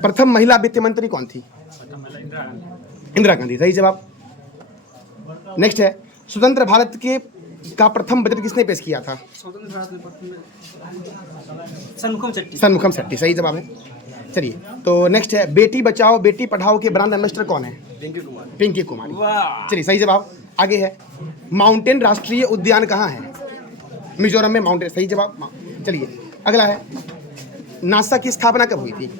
प्रथम महिला वित्त मंत्री कौन थी? इंदिरा गांधी, सही जवाब। नेक्स्ट है, स्वतंत्र भारत के का प्रथम बजट किसने पेश किया था? सन्मुखम शेट्टी, सही जवाब है। चलिए, तो नेक्स्ट है, बेटी बचाओ बेटी पढ़ाओ के ब्रांड एम्बेसडर कौन है? पिंकी कुमारी। चलिए, सही जवाब। आगे है, माउंटेन राष्ट्रीय उद्यान कहाँ है? मिजोरम में माउंटेन, सही जवाब। चलिए, अगला है, नासा की स्थापना कब हुई थी?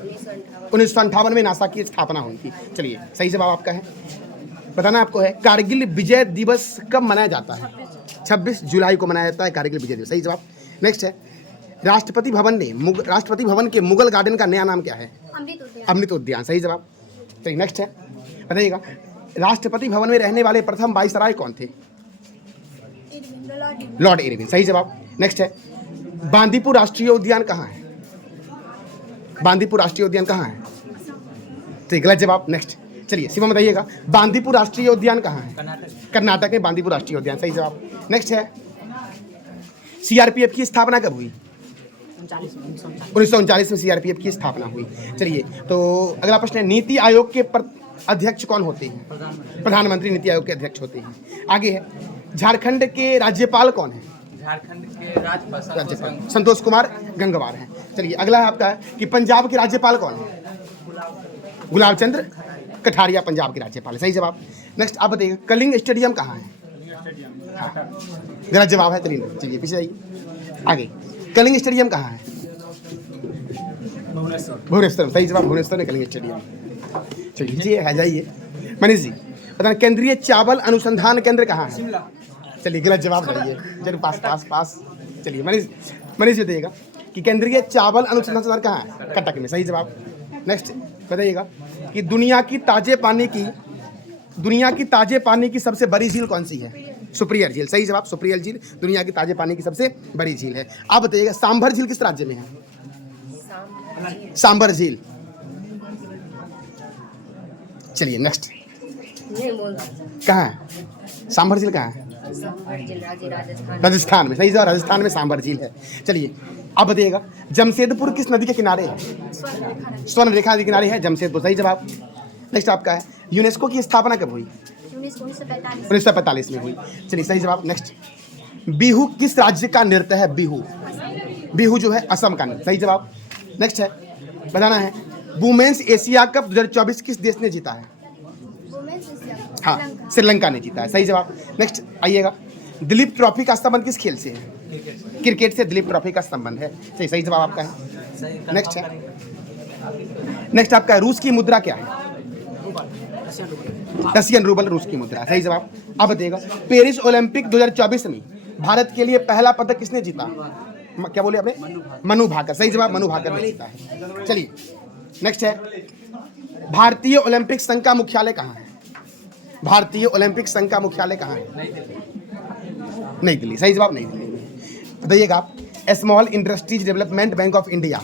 1958 में नासा की स्थापना हुई थी। चलिए, सही जवाब आपका है। बताना आपको है, कारगिल विजय दिवस कब मनाया जाता है? 26 जुलाई को मनाया जाता है कारगिल विजय दिवस, सही जवाब। नेक्स्ट है, राष्ट्रपति भवन के मुगल गार्डन का नया नाम क्या है? अमृत उद्यान, सही जवाब। चलिए, नेक्स्ट है, बताइएगा, राष्ट्रपति भवन में रहने वाले प्रथम वाइसराय कौन थे? लॉर्ड इरविन, सही जवाब। नेक्स्ट है, बांदीपुर राष्ट्रीय उद्यान कहाँ है? बांदीपुर राष्ट्रीय उद्यान कहाँ है? ठीक, गलत जवाब। नेक्स्ट, चलिए शिवम बताइएगा, बांदीपुर राष्ट्रीय उद्यान कहाँ है? कर्नाटक में बांदीपुर राष्ट्रीय उद्यान, सही जवाब। नेक्स्ट है, सीआरपीएफ की स्थापना कब हुई? 1939 में सीआरपीएफ की स्थापना हुई। चलिए, तो अगला प्रश्न है, नीति आयोग के अध्यक्ष कौन होते हैं? प्रधानमंत्री नीति आयोग के अध्यक्ष होते हैं। आगे है, झारखंड के राज्यपाल कौन है? झारखंड के राज्यपाल संतोष कुमार गंगवार हैं। चलिए, अगला है आपका कि पंजाब के राज्यपाल कौन है? गुलाब चंद्र कठारिया पंजाब के राज्यपाल है, सही जवाब। नेक्स्ट आप बताइए, कलिंग स्टेडियम कहाँ है? गलत जवाब है। चलिए पीछे जाइए, आगे, कलिंग स्टेडियम कहाँ है? भुवनेश्वर, सही जवाब, भुवनेश्वर में कलिंग स्टेडियम। चलिए है, जाइए। मनीष जी बताना, केंद्रीय चावल अनुसंधान केंद्र कहाँ है? चलिए, गलत जवाब दीजिए, जरूर पास। चलिए, मनीष बताइएगा कि केंद्रीय चावल अनुसंधान संस्थान कहाँ है? कटक में, सही जवाब। नेक्स्ट बताइएगा कि दुनिया की ताजे पानी की सबसे बड़ी झील कौन सी है? सुप्रियर झील, सही जवाब। सुप्रियर झील दुनिया की ताजे पानी की सबसे बड़ी झील है। आप बताइएगा, सांभर झील किस राज्य में है? सांभर झील। चलिए, नेक्स्ट, कहाँ है सांभर झील? कहाँ है? राजस्थान में, सही जवाब, राजस्थान में सांभर झील है। चलिए, आप बताइएगा, जमशेदपुर किस नदी के किनारे है? स्वर्ण रेखा नदी किनारे है जमशेदपुर, सही जवाब। नेक्स्ट आपका है, यूनेस्को की स्थापना कब हुई? 1945 में हुई। चलिए, सही जवाब। नेक्स्ट, बिहू किस राज्य का नृत्य है? बिहू जो है असम का नृत्य, सही जवाब। नेक्स्ट है, बताना है, वुमेन्स एशिया कप 2024 किस देश ने जीता है? हाँ, श्रीलंका ने जीता है, सही जवाब। नेक्स्ट आइएगा, दिलीप ट्रॉफी का संबंध किस खेल से है? क्रिकेट से दिलीप ट्रॉफी का संबंध है, सही जवाब आपका है। नेक्स्ट आपका है, रूस की मुद्रा क्या है? रशियन रूबल रूस की मुद्रा, सही जवाब। अब बताइएगा, पेरिस ओलंपिक 2024 में भारत के लिए पहला पदक किसने जीता? क्या बोले आपने? मनु भाकर, सही जवाब, मनु भाकर ने जीता है। चलिए, नेक्स्ट है, भारतीय ओलंपिक संघ का मुख्यालय कहाँ है? भारतीय ओलंपिक संघ का मुख्यालय कहाँ है? नई दिल्ली, सही जवाब, नई दिल्ली में। बताइएगा आप, small industries development bank of India,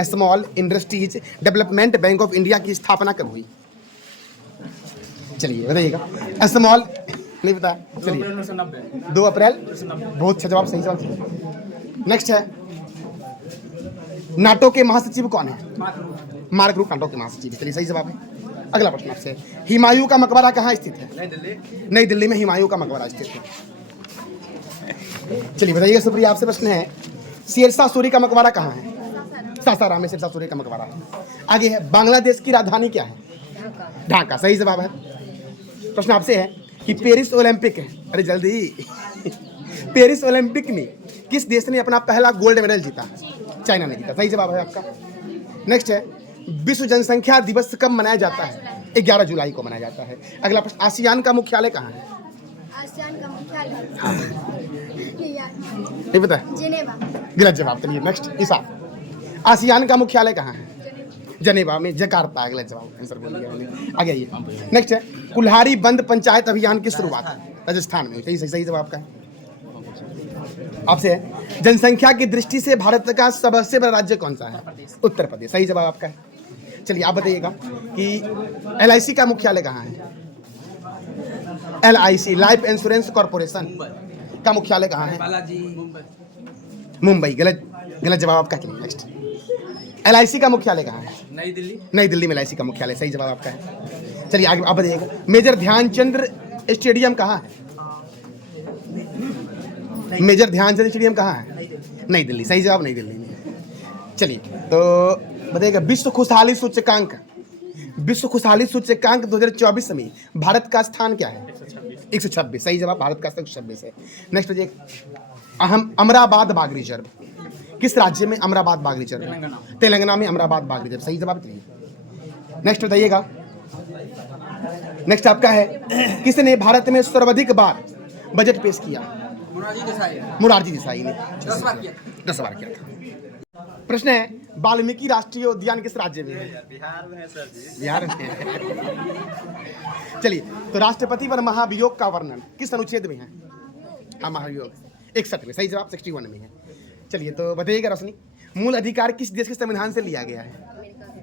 small industries development bank of India की स्थापना कब हुई? चलिए बताइएगा, स्मॉल नहीं पता, चलिए 2 अप्रैल, बहुत अच्छा जवाब, सही जवाब। नेक्स्ट है, नाटो के महासचिव कौन है? मार्क रूट नाटो के महासचिव, चलिए सही जवाब है। अगला प्रश्न आपसे, हुमायूं का मकबरा कहाँ स्थित है? नई दिल्ली में हुमायूं का मकबरा स्थित है। चलिए बताइएगा, सुप्रिया आपसे प्रश्न है, शेरशाह सूरी का मकबरा कहाँ है? सासाराम में शेरशाह सूरी का मकबरा है। आगे है, बांग्लादेश की राजधानी क्या है? ढाका, सही जवाब है। प्रश्न आपसे है कि पेरिस ओलंपिक है, अरे जल्दी पेरिस ओलंपिक में किस देश ने अपना पहला गोल्ड मेडल जीता? चाइना ने जीता, सही जवाब है आपका। नेक्स्ट है, विश्व जनसंख्या दिवस कब मनाया जाता है? 11 जुलाई को मनाया जाता है। अगला प्रश्न, आसियान का मुख्यालय कहाँ है? आसियान का मुख्यालय नहीं पता, जेनेवा, गलत जवाब। चलिए नेक्स्ट, ईसा, आसियान का मुख्यालय कहाँ है? जनेवा में, जकार्ता, गलत जवाब, आंसर बोल दिया मैंने। आगे आइए, नेक्स्ट है, कुल्हाड़ी बंद पंचायत अभियान की शुरुआत राजस्थान में हुई, सही जवाब का है। आपसे है, जनसंख्या की दृष्टि से भारत का सबसे बड़ा राज्य कौन सा है? उत्तर प्रदेश, सही जवाब आपका है। चलिए आप बताइएगा कि LIC का मुख्यालय कहाँ है? LIC लाइफ इंश्योरेंस कॉर्पोरेशन का मुख्यालय कहाँ है? मुंबई, गलत जवाब आपका। नेक्स्ट, LIC का मुख्यालय कहाँ है? नई दिल्ली। नई दिल्ली में LIC का मुख्यालय, सही जवाब आपका है। चलिए आगे आप बताइएगा, मेजर ध्यानचंद स्टेडियम कहाँ है? मेजर ध्यानचंद स्टेडियम कहाँ है? नई दिल्ली, सही जवाब नई दिल्ली में। चलिए तो बताइएगा, विश्व खुशहाली सूचकांक 2024 में भारत का स्थान क्या है? 126, सही जवाब, भारत का स्थान 126 है। नेक्स्ट बताइए, अमराबाद बाघ रिजर्व किस राज्य में? अमराबाद बाघ रिजर्व तेलंगाना में अमराबाद बाघ रिजर्व, सही जवाब। नेक्स्ट बताइएगा, नेक्स्ट आपका है, किसने भारत में सर्वाधिक बार बजट पेश किया? मोरारजी देसाई ने 10 बार किया। 10 बार किया था। प्रश्न है, वाल्मीकि राष्ट्रीय उद्यान किस राज्य में है? बिहार में है सर जी। बिहार में। चलिए तो राष्ट्रपति पर महाभियोग का वर्णन किस अनुच्छेद में है? हाँ, महाभियोग 61 में, सही जवाब 61 में है। चलिए तो बताइएगा रोशनी, मूल अधिकार किस देश के संविधान से लिया गया है?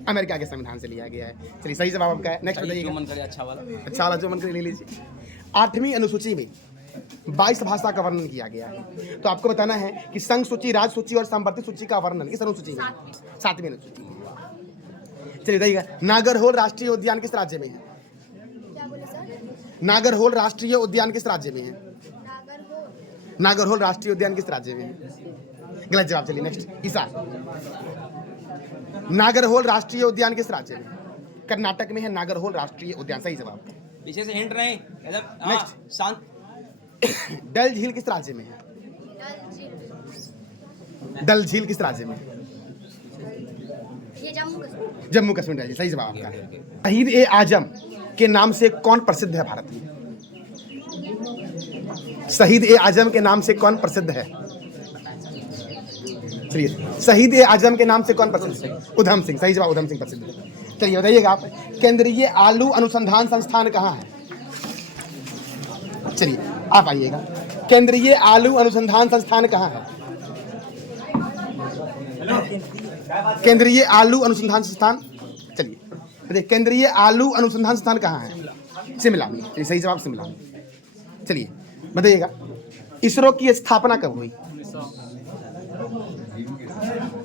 अमेरिका के संविधान से लिया गया है। चलिए सही जवाब आपका है। नेक्स्ट बताइएगा, जो मन करे अच्छा वाला जो मन करे ले लीजिए। 8वीं अनुसूची में 22 भाषा का वर्णन किया गया है, तो आपको बताना है कि संघ सूची, राज सूची और संवर्धित सूची का वर्णन इस अनुसूची में 7वीं अनुसूची में। चलिए बताइएगा, नागरहोल राष्ट्रीय उद्यान किस राज्य में है? क्या बोले सर? नागरहोल राष्ट्रीय उद्यान किस राज्य में है? नागरहोल राष्ट्रीय उद्यान किस राज्य में है? गलत जवाब। चलिए नेक्स्ट, ईसा, नागरहोल राष्ट्रीय उद्यान किस राज्य में? कर्नाटक में है नागरहोल राष्ट्रीय उद्यान, सही जवाब। पीछे से हिंट नहीं, एकदम नेक्स्ट, शांत। डल झील किस राज्य में है? डल झील किस राज्य में है? ये जम्मू कश्मीर राज्य, सही जवाब आपका। शहीद ए आजम के नाम से कौन प्रसिद्ध है भारत में? शहीद ए आजम के नाम से कौन प्रसिद्ध है? चलिए, शहीद ए आजम के नाम से कौन प्रसिद्ध है? उधम सिंह, सही जवाब, उधम सिंह प्रसिद्ध है। चलिए बताइएगा आप, केंद्रीय आलू अनुसंधान संस्थान कहाँ है? चलिए आप आइएगा, केंद्रीय आलू अनुसंधान संस्थान कहाँ है? केंद्रीय आलू अनुसंधान संस्थान, चलिए बताइए, केंद्रीय आलू अनुसंधान संस्थान कहाँ है? शिमला में, सही जवाब शिमला में। चलिए बताइएगा, इसरो की स्थापना कब हुई?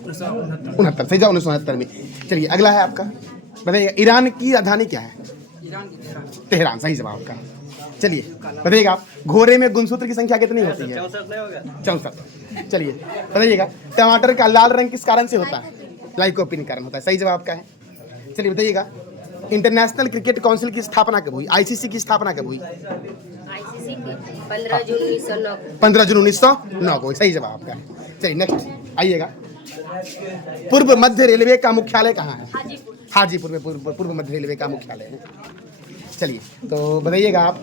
69, सही जवाब 1969 में। चलिए अगला है आपका, बताइएगा, ईरान की राजधानी क्या है? तेहरान, सही जवाब आपका। चलिए बताइएगा आप, घोड़े में गुणसूत्र की संख्या कितनी होती है? 64। चलिए बताइएगा, टमाटर का लाल रंग किस कारण से होता है? लाइकोपिन कारण होता है, सही जवाब आपका है। चलिए बताइएगा, इंटरनेशनल क्रिकेट काउंसिल की स्थापना कब हुई? ICC की स्थापना कब हुई? ICC की 15 जून 1909 15 जून 1909 को, सही जवाब आपका है। चलिए नेक्स्ट आइएगा, पूर्व मध्य रेलवे का मुख्यालय कहाँ है? हाजीपुर में पूर्व मध्य रेलवे का मुख्यालय है। चलिए तो बताइएगा आप,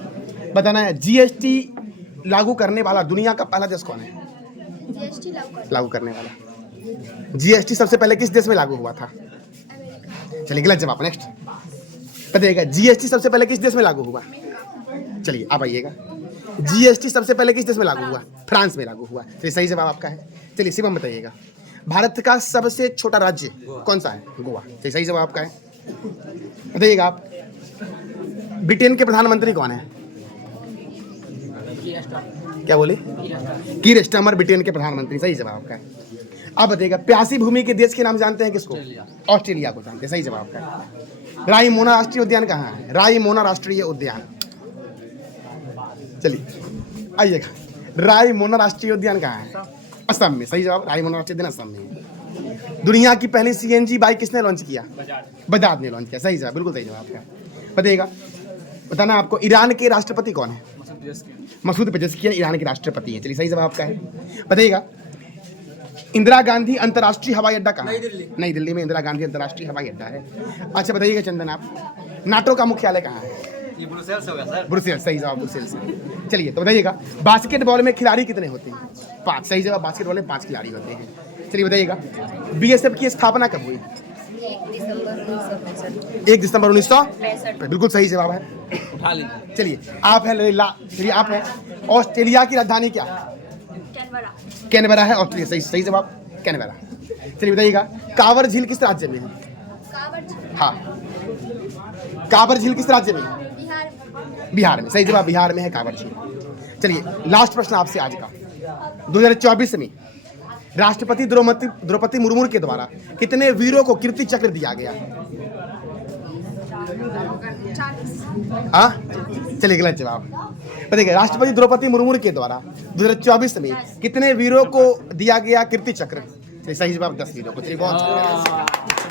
बताना है, GST लागू करने वाला दुनिया का पहला देश कौन है? GST लागू करने वाला GST सबसे पहले किस देश में लागू हुआ था? चलिए गलत जवाब। नेक्स्ट बताइएगा, GST सबसे पहले किस देश में लागू हुआ? चलिए आप आइएगा, GST सबसे पहले किस देश में लागू हुआ? फ्रांस में लागू हुआ। चलिए सही जवाब आपका है। चलिए शिवम बताइएगा, भारत का सबसे छोटा राज्य कौन सा है? गोवा, चलिए सही जवाब आपका है। बताइएगा आप, ब्रिटेन के प्रधानमंत्री कौन है? क्या बोले? कीर स्टारमर ब्रिटेन के प्रधानमंत्री, सही जवाब आपका है। अब बताइएगा, प्यासी भूमि के देश के नाम जानते हैं किसको? ऑस्ट्रेलिया को जानते हैं, सही जवाब आपका है। रायमोना राष्ट्रीय उद्यान कहाँ है? रायमोना राष्ट्रीय उद्यान, चलिए आइएगा, रायमोना राष्ट्रीय उद्यान कहाँ है? असम में, सही जवाब, रायमोना राष्ट्रीय उद्यान असम में है। दुनिया की पहली CNG बाइक किसने लॉन्च किया? बजाज ने लॉन्च किया, सही जवाब, बिल्कुल सही जवाब आपका। बताइएगा, बताना आपको, ईरान के राष्ट्रपति कौन है? मसूद पेजेस्कियन ईरान के राष्ट्रपति हैं। चलिए सही जवाब आपका है। बताइएगा, इंदिरा गांधी अंतर्राष्ट्रीय हवाई अड्डा कहाँ है? नई दिल्ली में इंदिरा गांधी अंतर्राष्ट्रीय हवाई अड्डा है। अच्छा बताइएगा चंदन आप, नाटो का मुख्यालय कहाँ है? ये ब्रुसेल्स होगा सर। ब्रुसेल्स, सही जवाब ब्रुसेल्स। चलिए तो बताइएगा, बास्केटबॉल में खिलाड़ी कितने होते हैं? 5, सही जवाब, बास्केटबॉल में 5 खिलाड़ी होते हैं। चलिए बताइएगा, BSF की स्थापना कब हुई? 1 दिसंबर 1965, बिल्कुल सही जवाब है। उठा लीजिए। चलिए आप है चलिए आप है, ऑस्ट्रेलिया की राजधानी क्या है? कैनबरा है ऑस्ट्रेलिया, सही जवाब कैनबरा। चलिए बताइएगा, कांवर झील किस राज्य में है? हाँ, कांवर झील किस राज्य में है? बिहार में, सही जवाब, बिहार में है कांवर झील। चलिए लास्ट प्रश्न आपसे आज का, 2024 में राष्ट्रपति द्रौपदी मुर्मू के द्वारा कितने वीरों को कीर्ति चक्र दिया गया? हाँ, चलिए गलत जवाब। बताइए, राष्ट्रपति द्रौपदी मुर्मू के द्वारा 2024 में कितने वीरों को दिया गया कीर्ति चक्र? सही जवाब 10 वीरों को। चलिए बहुत